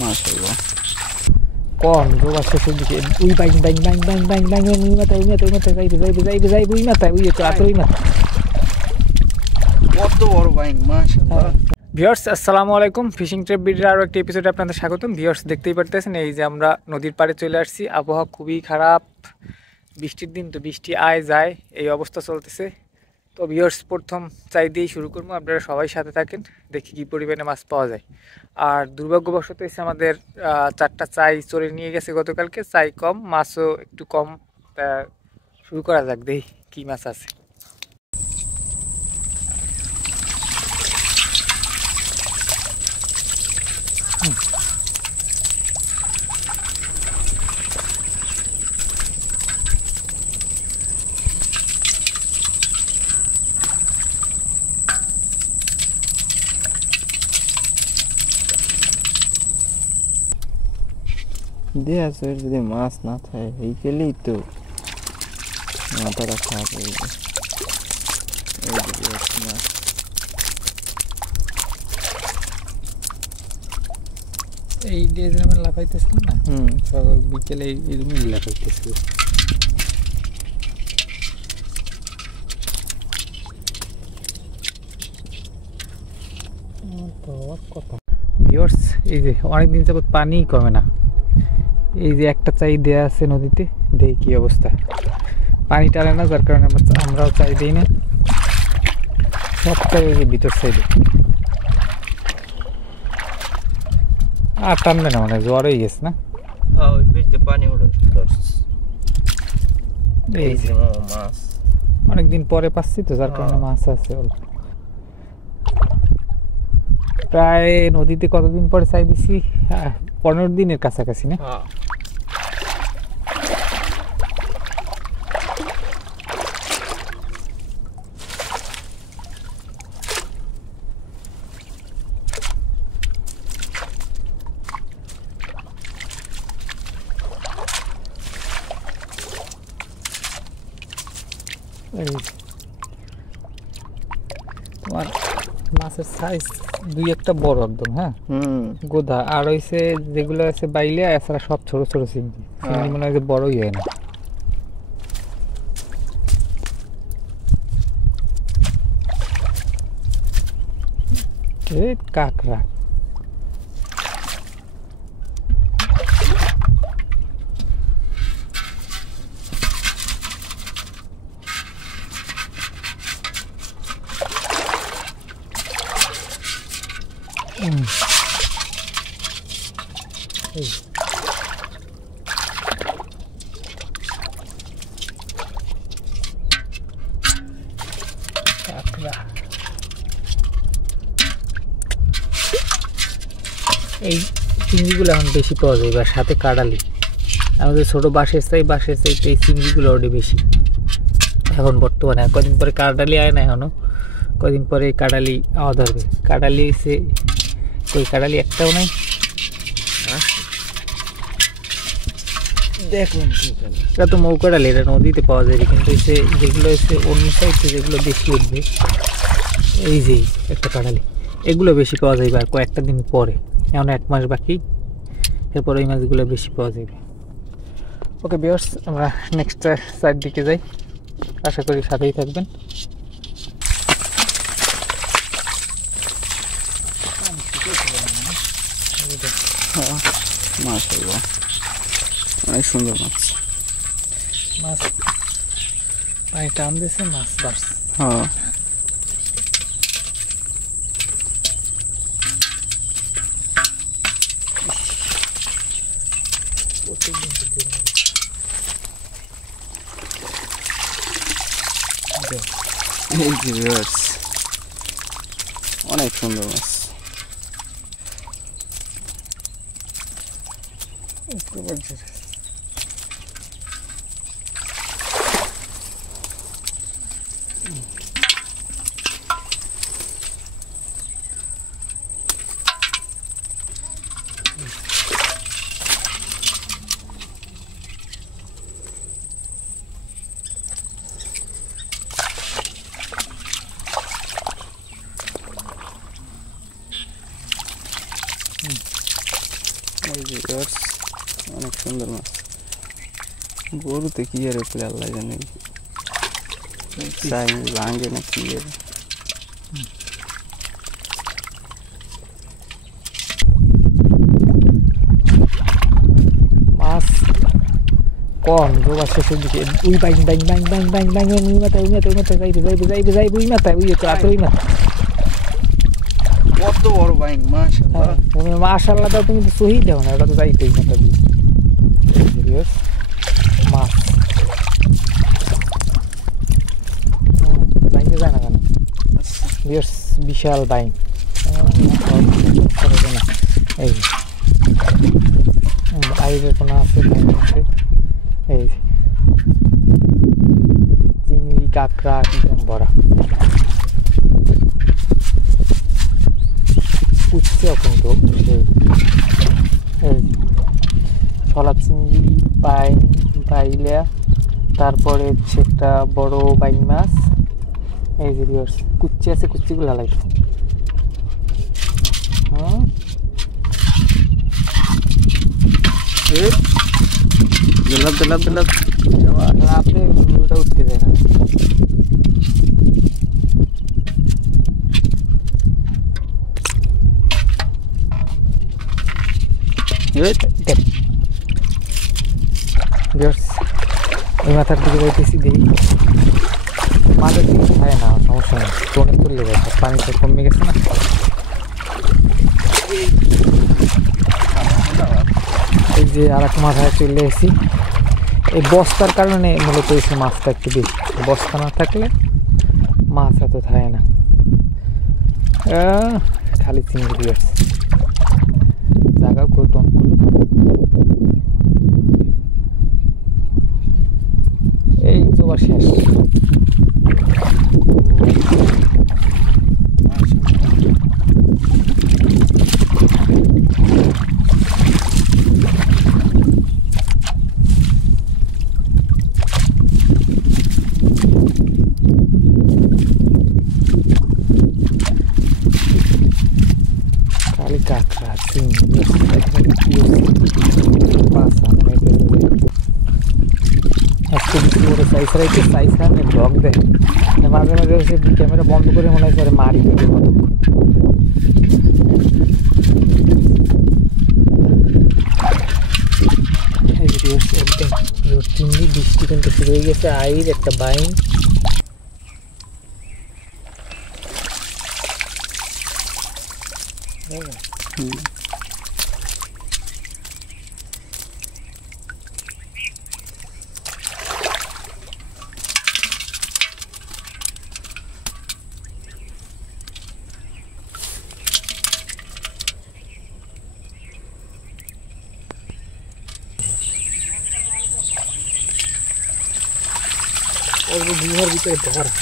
মাশাআল্লাহ কম জোবা শেষের দিকে we buying buying buying buying buying buying we মাথায় যাইবে উই মাথায় উই তো আতর উই মাথায় কত বড় বাইং মাশাআল্লাহ। ভিউয়ার্স আসসালামু আলাইকুম, ফিশিং ট্রিপ ভিডিওর আরও একটি এপিসোডে আপনাদের স্বাগতম। ভিউয়ার্স দেখতেই পারতেছেন এই যে আমরা নদীর পাড়ে চলে আসছি। আবহাওয়া খুবই খারাপ, বৃষ্টির দিন তো বৃষ্টি আয় যায় এই অবস্থা চলতেছে। তো ভিউয়ার্স প্রথম চাই দিয়েই শুরু করবো, আপনারা সবাই সাথে থাকেন, দেখি কী পরিমাণে মাছ পাওয়া যায়। আর দুর্ভাগ্যবশত এসে আমাদের 4টা চাই চড়ে নিয়ে গেছে গতকালকে, চাই কম মাছও একটু কম। তা শুরু করা যাক, দেখি কী মাছ আছে। দেয়া যদি মাছ না থাকে এই গেলেই তো মাথাটা খারাপ হয়ে যায়। মাছ এই ডেজে আমরা লাফাইতেছিলাম না, সকাল বিকেলে এইরকমই লাফাইতেছিল। ভিউয়ার্স এই যে অনেকদিন যাবত পানিই কমে না। এই যে একটা চাই দেয়া আছে নদীতে, দেখি কি অবস্থা। পানি টানে না, যার কারণে আমরাও চাই দিই না। সব চাই এই যে ভিতর সাইডে আর টানবে না, মানে জ্বর হয়ে গেছে না। পানি এই যে মাছ অনেকদিন পরে পাচ্ছি তো, যার কারণে মাছ আছে অল্প। প্রায় নদীতে কতদিন পরে চাই দিছি, 15 দিনের কাছাকাছি না। তোমার মাছের সাইজ দুই একটা বড় একদম, হ্যাঁ গোদা। আর হইছে যেগুলো আছে বাইলে, এছাড়া সব ছোট ছোট চিংড়ি। চিংড়ি মনে হয় যে বড়ই হয় না। কাঁকড়া এই চিংড়িগুলো এখন বেশি পাওয়া যায়, বা সাথে কাঁড়ালি। আমাদের ছোটো বাঁশের চাইতে এই চিংড়িগুলো ওটা বেশি এখন বর্তমানে। কদিন পরে কাঁড়ালি আয় না, এখনও কদিন পরে কাঁড়ালি আওয়া ধরবে। কাঁড়ালি এসে ওই কাঁড়ালি একটাও নাই। দেখুন এটা তো মৌকাড়ালি, এটা নদীতে পাওয়া যায়, কিন্তু এসে যেগুলো এসে অন্য সাইডে যেগুলো বেশি উঠবে, এই যে একটা কাঁড়ালি, এগুলো বেশি পাওয়া যাবে আর কয়েকটা দিন পরে। এখন 1 মাস বাকি, এরপর এই মাছগুলো বেশি পাওয়া যাবে। ওকে ভিউয়ার্স, আমরা নেক্সট সাইড দিকে যাই, আশা করি সাথেই থাকবেন। মাশাআল্লাহ অনেক সুন্দর মাছ। মাছ পানি টান দিয়েছে, মাছ বাড়ছে। হ্যাঁ এই যে ভিউয়ার্স অনেক সুন্দর মাছ। এই যে viewers, অনেক সুন্দর মাছ। গরুতে কি এর উপরে আল্লাহ জানে, চাই ভাঙে না কি এর। মাছ কম রোবার শেষের দিকে we buying buying buying buying buying buying we মাথায় যাইবে উই মাথায় উই তো আত উই মাথা কত বড় বাইং মাশাআল্লাহ। তুমি মাশাআল্লাহ দাও, তুমি তো সহি দাও না, এটা তো যাইতে উই মাথা দিয়ে মাছ বাইঙ্গে যায় না কেন বিয়ার্স, বিশাল বাইং। এই বাইরের কোনো আছে বাইং আছে, এই চিংড়ি কাঁকড়া একদম ভরা, উঠছেও কিন্তু এই ছলা চিংড়ি পাইলা, তারপরে হচ্ছে একটা বড় বাইং মাছ। এই যে ভিউয়ার্স কুচ্চি আছে, কুচ্চিগুলো লাগবে। আপনি ওটা উঠতে যায় না। এই মাথার দিকে যাইতেছি, দেখি মাঝের দিকে খায় না, সমস্যা নেই, টোনে তুললে গেছে, পানিটা কমে গেছে না। এই যে আর এক মাথায় চলে এসেছি, এই বস্তার কারণে মূলত এসে মাছটা একটু বেশি, বস্তা না থাকলে মাছ এত থাকে না। খালি চিংড়ি দিয়ে আসছে, জায়গা কৌতম করলো। এই জোবার শেষ। খালি কাঁকড়া চিংড়ি আজকে বিক্রি করে সাইজ রাইতে সাইজ রাখলে ব্লগ দেয়, মাঝে মাঝে এসে ক্যামেরা বন্ধ করে মনে হয় করে মারি দেবে কতক্ষণ। একদম পিওর চিংড়ি, বৃষ্টি কিন্তু শুরু হয়ে গেছে, আইর একটা বাইন। গুহার ভিতরে ভরা,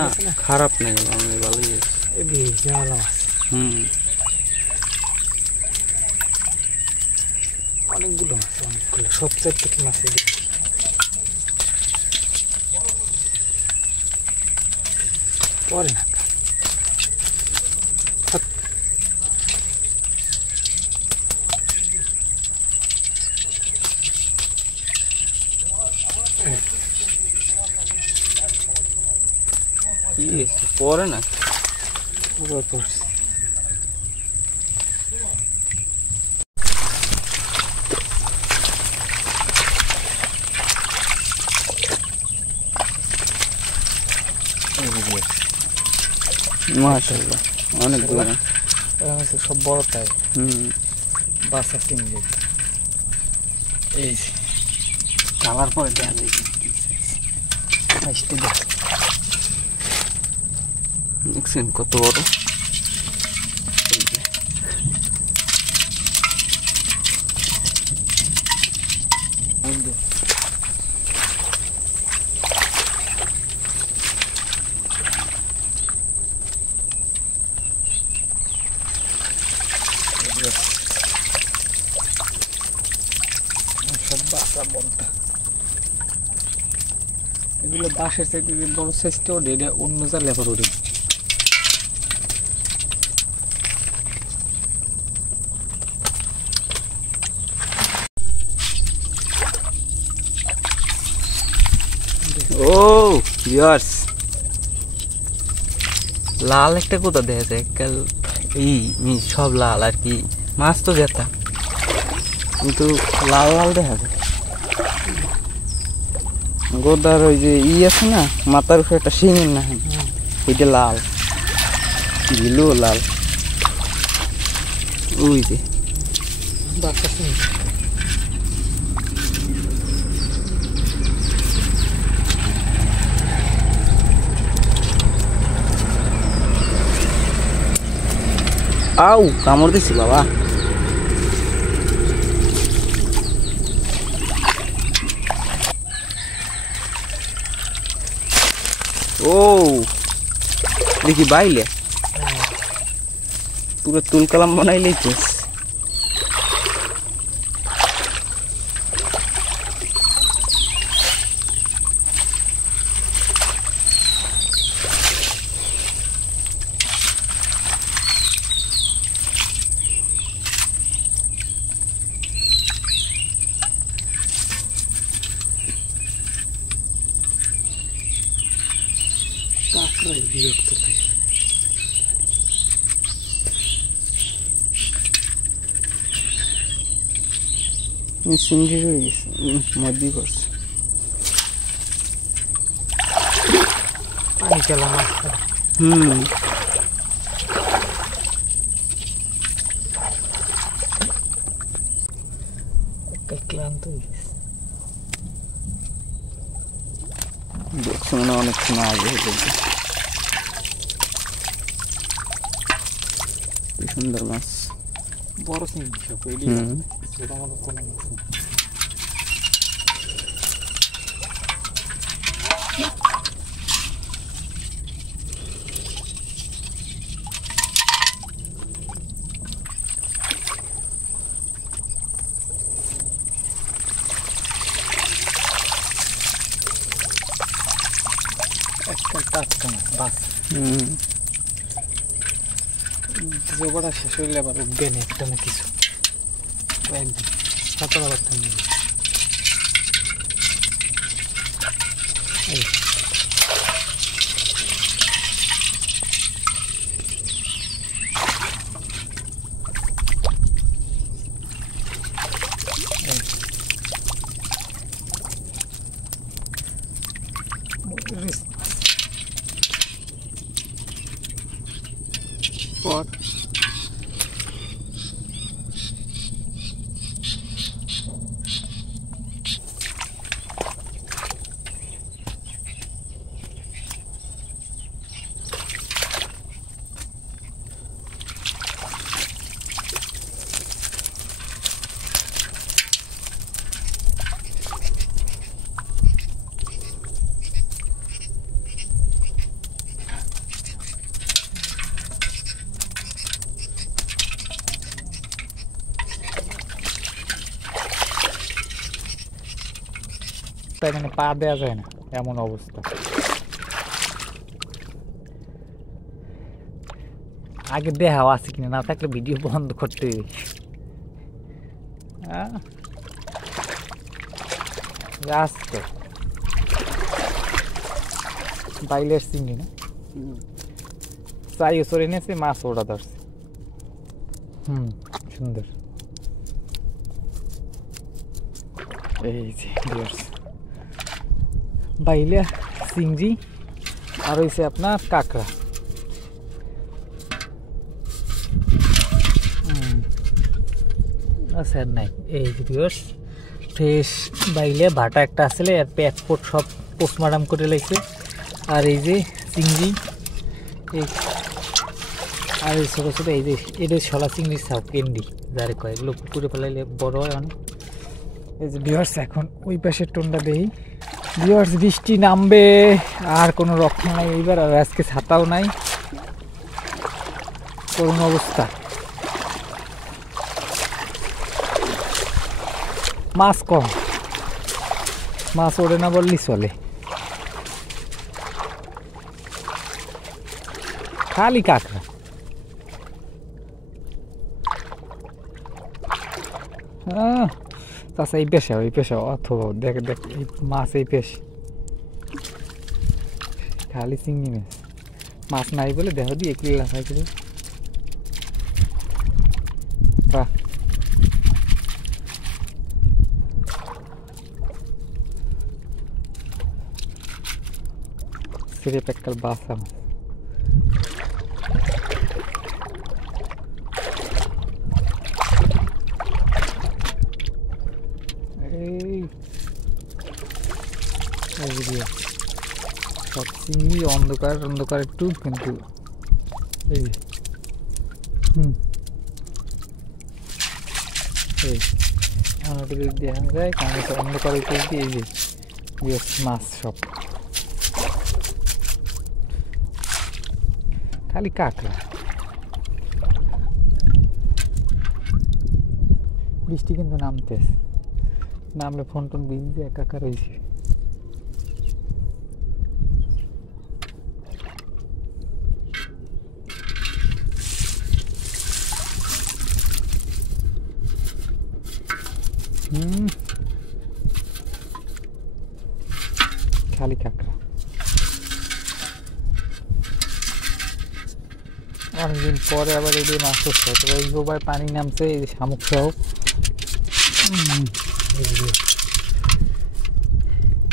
না খারাপ নেই, আমি ভালোই আছে। অনেকগুলো মাছ, অনেকগুলো, সব চার থেকে মাছের দিকে পরে না। পরে না মাশাআল্লাহ, অনেকগুলো সব বড় তাই। বাসা চিংড়ি এই কালার পরে দেখা যায় দেখছেন কত বড়। সব বাসা বলটা, এগুলো বাঁশের চাইতে বড় সাইজটা ওঠে, এটা অন্য যা লেবার ওঠে। ভিউয়ার্স লাল একটা কোথা দেখা যায় কাল এই সব লাল আর কি মাছ তো জেতা কিন্তু লাল লাল দেখা যায় গোদার ওই যে আছে না মাথার উপরে একটা শিঙের না এটা লাল গিলু লাল ওই যে আউ কামড় দিছি বাবা ও দেখি বাইলে পুরো তুল কালাম বানাইলে বিরক্ত থাকে সিন্ডি রয়ে গেছে মধ্যে করছে পানি চলা মাছ ক্লান্ত হয়ে গেছে দেখছো মনে অনেকক্ষণ আগে হয়ে গেছে কি সুন্দর মাছ বড় সিঙ্গি সব ছোট মতো কোনো মাছ টাটকা বাস জোগাড়া শেষ হইলে আবার উঠবে না একটা না কিছু তারপর আবার থামবে What? এখানে পা দেওয়া যায় না এমন অবস্থা আগে দেখাও আছে কিনা না থাকলে ভিডিও বন্ধ করতে আসতো বাইলের চিংড়ি না চাই সরে এনেছে মাছ ওটা ধরছে সুন্দর এই যে বাইলে চিংড়ি আর হয়েছে আপনার কাঁকড়া আচ্ছা নাই এই যে ফ্রেশ বাইলে ভাটা একটা আসলে আর প্যাটপোট সব পোস্টমার্টম করে লাগছে আর এই যে চিংড়ি এই আর এই ছোটো ছোটো এই যে এটা ছলা চিংড়ি সাউ কেন্ডি যারে কয় এগুলো পুকুরে ফেলাইলে বড় হয় অনেক এই যে ভিউয়ার্স এখন ওই পাশের টোনটা দেই ভিউয়ার্স বৃষ্টি নামবে আর কোনো রক্ষা নাই এইবার আর আজকে ছাতাও নাই করুণ অবস্থা মাছ কম মাছ ওড়ে না বললেই চলে খালি কাঁকড়া তাছাড়া এই পেশা অথবা দেখ দেখ এই মাছ এই পেশ খালি চিংড়ি মাছ মাছ নাই বলে দেহ দিয়ে কি লাফাই করে বাহ সিরে পেক্কাল বাসা মাছ সব চিংড়ি অন্ধকার অন্ধকার একটু কিন্তু এই এই আমার যদি দেখা যায় কারণ অন্ধকার দিয়ে এই যে মাছ সব খালি কাঁকড়া বৃষ্টি কিন্তু নামতেছে নামলে ফোন টোন ভিজে একাকার হয়েছে খালি কাঁকড়া অনেকদিন পরে আবার এই দিয়ে মাছ ধরছে তবে এই গোবায় পানি নামছে এই যে শামুক সহ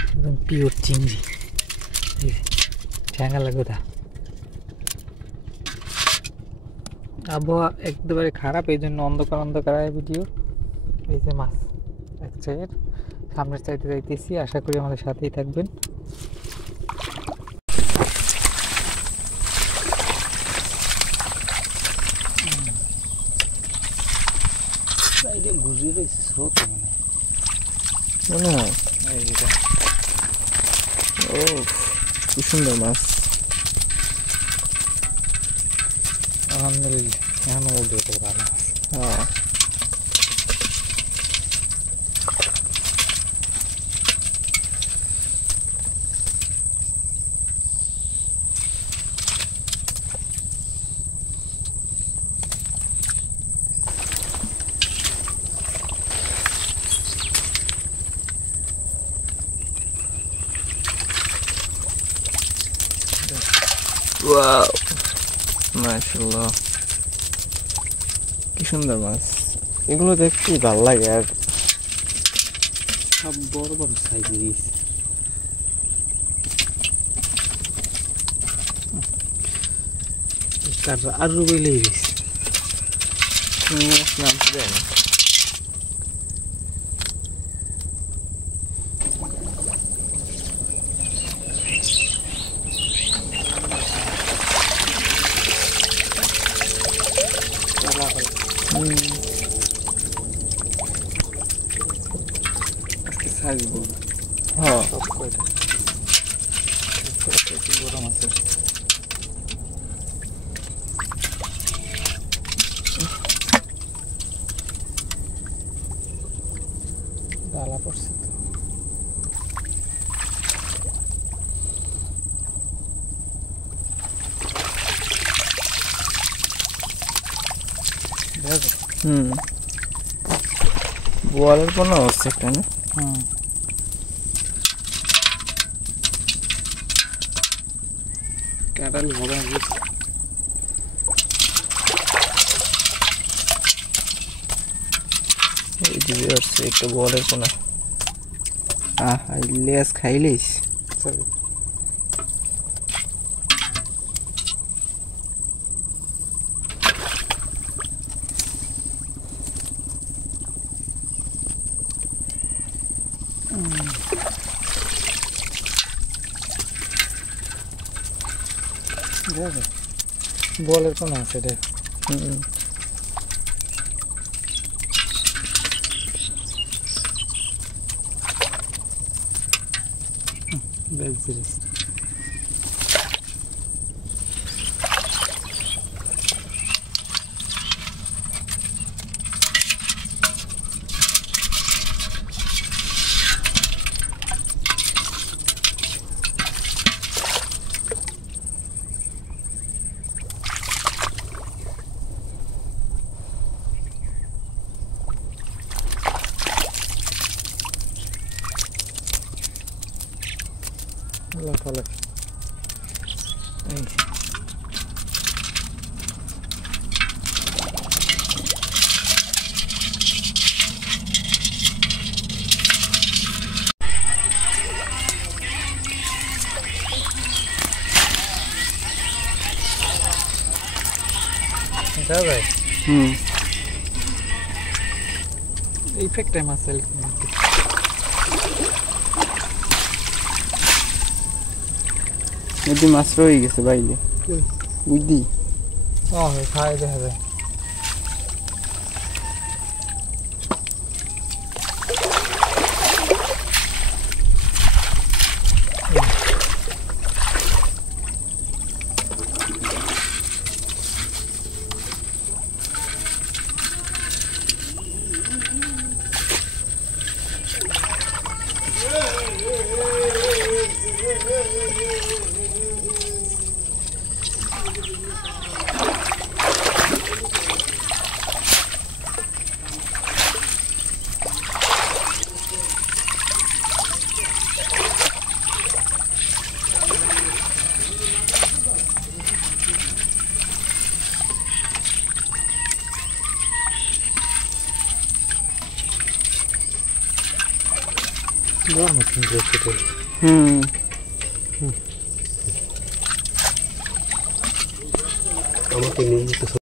একদম পিওর চিংড়ি ঠ্যাঙ্গা লাগবে তা আবহাওয়া একেবারে খারাপ এই জন্য অন্ধকার অন্ধকার ভিডিও এই যে মাছ এক চাইয়ের সামনের চাইতে যাইতেছি আশা করি আমাদের সাথেই থাকবেন ঘুরিয়ে রয়েছে স্রোত মনে হয় ও কি সুন্দর মাছ আলহামদুলিল্লাহ এখন উঠে যেতে ভালো মাছ হ্যাঁ ওয়াও মাশাআল্লাহ কি সুন্দর মাছ এগুলো দেখতে ভালো লাগে আর সব বড় বড় সাইজের আর রুবেলেই রয়েছে নাম তো জানি হ্যাঁ সব কয়টা বড় মাছের ডালা পড়ছে তো বোয়ালের কোনো হচ্ছে একটা না কাটাল হবে না এই যে হচ্ছে একটা বোয়ালের কোনো লেস খাইলিস বলের কোনো আছে দেখ বেশ জিনিস ইফেক্ট টাইম আছে নদী মাছ রয়ে গেছে বাইলে বুঝলি খাই দেখা যায় Гарно смотрится. আমাকে নিয়ে যেতে